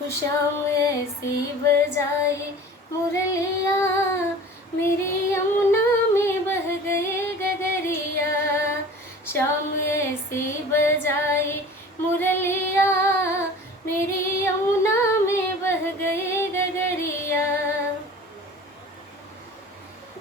शाम ऐसी बजाई मुरलिया, मेरी यमुना में बह गए गगरिया। शाम ऐसी बजाई मुरलिया, मेरी यमुना में बह गए गगरिया।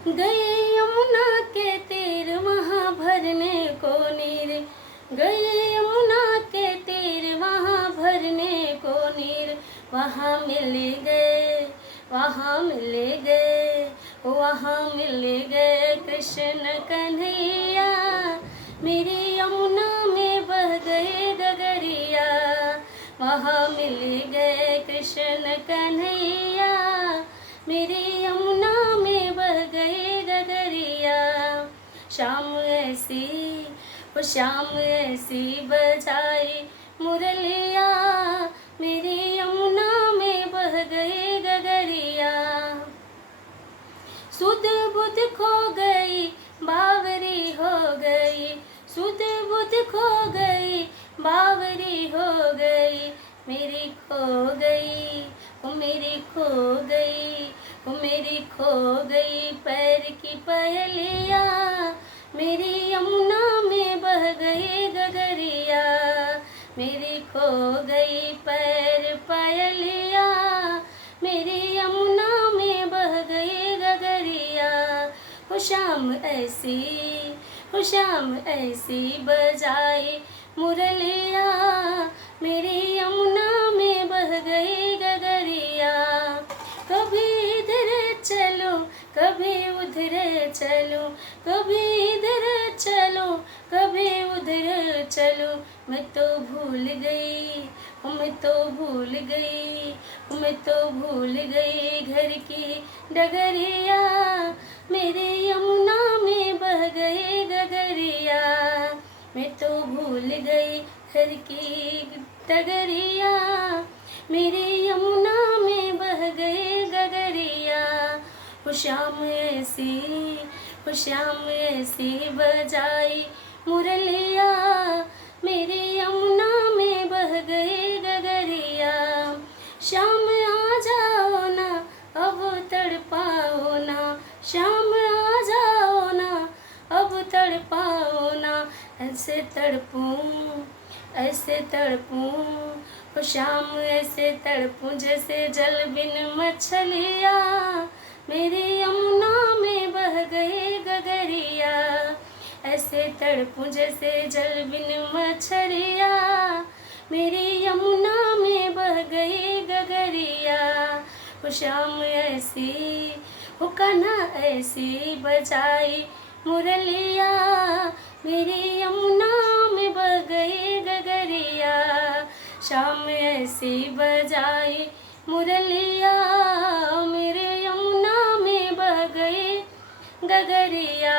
गए यमुना के तीर वहाँ भरने को नीर, गए यमुना के तीर वहाँ भरने को नीर। वहाँ मिल गए, वहाँ मिल गए, वहाँ मिल गए कृष्ण कन्हैया, मेरी यमुना में बह गए गगरिया। वहाँ मिल गए कृष्ण कन्हैया, मेरी यमुना में बह गए गगरिया। शाम ऐसी, वो शाम ऐसी बजाई मुरलिया, मेरी यमुना में बह गए गगरिया। सुध बुध खो गई, बावरी हो गई, सुध बुध खो गई, बावरी हो गई, मेरी खो गई, वो मेरी खो गई, वो मेरी खो गई पैर की पहेलिया, मेरी यमुना में बह गई गगरिया। मेरी खो गई पैर पहेलिया, मेरी यमुना में बह गई गगरिया। हो शाम ऐसी, हो शाम ऐसी बजाई मुरलिया, मेरी यमुना में बह गई गगरिया। कभी इधर चलो, कभी उधर चलो, कभी इधर चलो, कभी उधर चलो, मैं तो भूल गई, मैं तो भूल गई, मैं तो भूल गई घर की डगरिया, मेरे यमुना में बह गई गगरिया। मैं तो भूल गई घर की डगरिया, मेरी यमुना में बह गई गगरिया। वो शाम ऐसी, वो शाम ऐसी बजाई मुरलिया, मेरी यमुना में बह गई गगरिया। शाम आ जाओ ना, अब तड़पाओ ना, शाम आ जाओ ना, अब तड़पाओ ना, ऐसे तड़पूं, ऐसे तड़पूं, वो शाम ऐसे तड़पूं जैसे जल बिन मछलिया, मेरी यमुना में बह गई गगरिया। ऐसे तड़पूं जैसे जल बिन मछलिया, मेरी यमुना में बह गई गगरिया। वो शाम ऐसी, वो कान्हा ऐसी बजाई मुरलिया, मेरी यमुना में बह गई गगरिया। शाम ऐसी बजाई मुरलिया, मेरे यमुना में बह गई गगरिया।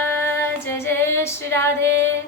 जय जय श्री राधे।